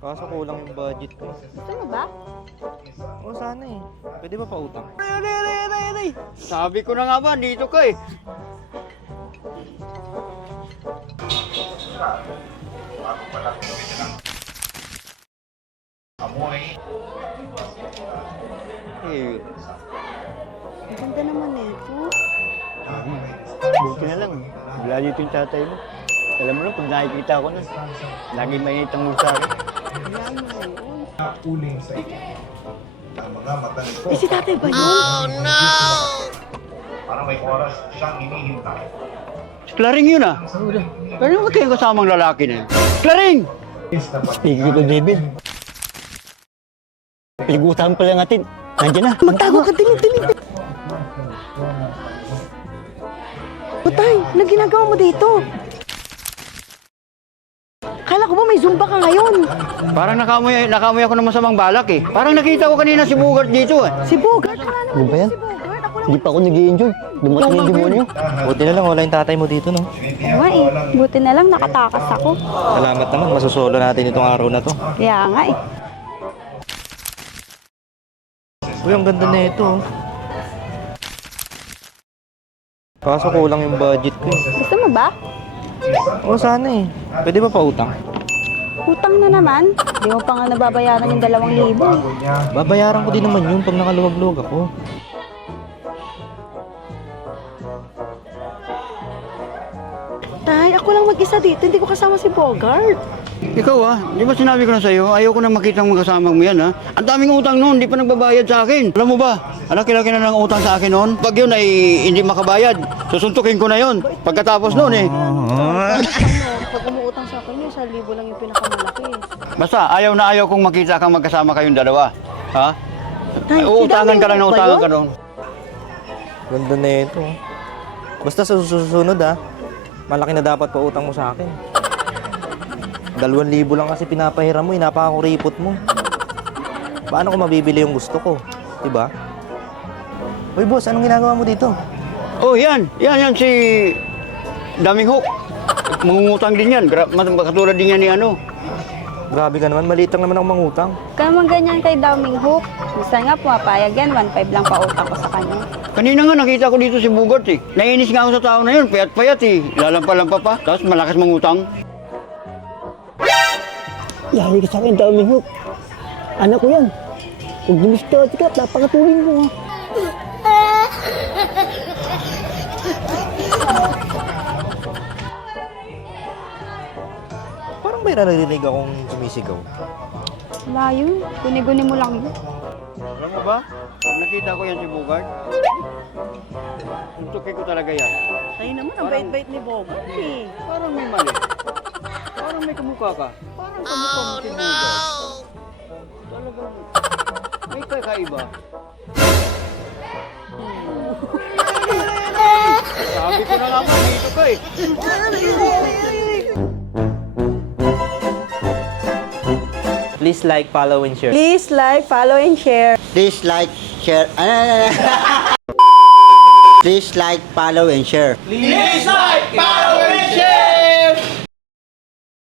Kaso kulang yung budget ko. Gusto mo ba? Oo, sana eh. Pwede ba pautang? Aray! Sabi ko na nga ba, dito ka eh. Eh, Ang ganda naman ito. buti na lang. Wala dito yung tatay mo. Alam mo na, pag nakikita ko na, lagi mainit ang ulo sa akin. Wala mo yun. Uling sa inyo. Ang mga mata nito. Eh, si tatay ba yun? Para may oras siyang hinihintay. Klaring yun ah. Pero yung kayong kasamang lalaki na yun. Klaring! Tigil ko, David. Pinag-uutahan pala natin. Nandiyan na. Magtago ka, dinig. Patay, na ginagawa mo dito? Kala ko ba may zumba ka ngayon? Parang nakamoy ako ng masamang balak eh. Parang nakita ko kanina si Bugart dito eh. Si Bogart, wala naman Ano ba yan? si Bogart. Ako lang. Hindi pa ako nag-i-enjoy. Dumating yung demonyo. Buti na lang wala yung tatay mo dito, no? Nga eh, buti na lang nakatakas ako. Salamat naman, masusolo natin itong araw na to. Kaya nga eh. Uy, ang ganda na ito. Kaso kulang yung budget ko eh. Gusto mo ba? Oo, sana eh. Pwede ba pautang? Utang na naman. Di mo pa nga nababayaran yung 2,000 eh. Babayaran ko din naman yun pag nakaluwag-luwag ako. Tay, ako lang mag-isa dito. Hindi ko kasama si Bogart. Ikaw ah, di ba sinabi ko na sa'yo, ayaw ko na makita ang kasama mo yan ha? Ang daming utang noon, di pa nagbabayad sa akin. Alam mo ba, ang laki-laki na ng utang sa akin noon. Pag yun ay hindi makabayad, susuntukin ko na yun. Pagkatapos noon eh. Pag umuutang sa akin, 1,000 lang yung pinakamalaki. Basta, ayaw na ayaw kong makita kang magkasama kayong dalawa. Ha? Tay, Uutangan ka lang na ba utangan yun? ka doon. Ganda na ito. Basta sa susunod malaki na dapat pautang mo sa akin. 2,000 lang kasi pinapahiram mo, napakakuripot mo. Paano ko mabibili yung gusto ko? Diba? Uy boss, anong ginagawa mo dito? Oh, yan si Daming Hook. Mangungutang din yan. Katulad din yan ni ano. Grabe ka naman, maliit lang naman ako mangutang. Kaya naman ganyan kay Daming Hook. Minsan nga pumapayag yan, 1,500 lang pautang ko sa kanya. Kanina nga nakita ko dito si Bugart eh. Nainis nga ako sa tao na yun, payat-payat eh. Lalampa-lampa pa, tapos malakas mangutang. Yari ka sa akin, Daming Hook. Anak ko yan. Kung dumiskarte ka, napakatuloy mo ha. Parang may narinig akong sumisigaw. Wala yun. Guni-guni mo lang yun. Alam mo ba? Pag nakita ko yan si Bugart, suntukin ko talaga yan. Ay naman, ang bait-bait ni Bogart eh. Parang may mali. Parang may kamukha ka. Parang kamukha mo si Bugart. Talagang may kakaiba. Sabi ko na nga ba, dito ka eh. Please like, follow, and share. Please like, follow, and share. Please like, share. Please like, follow, and share. Please like, follow,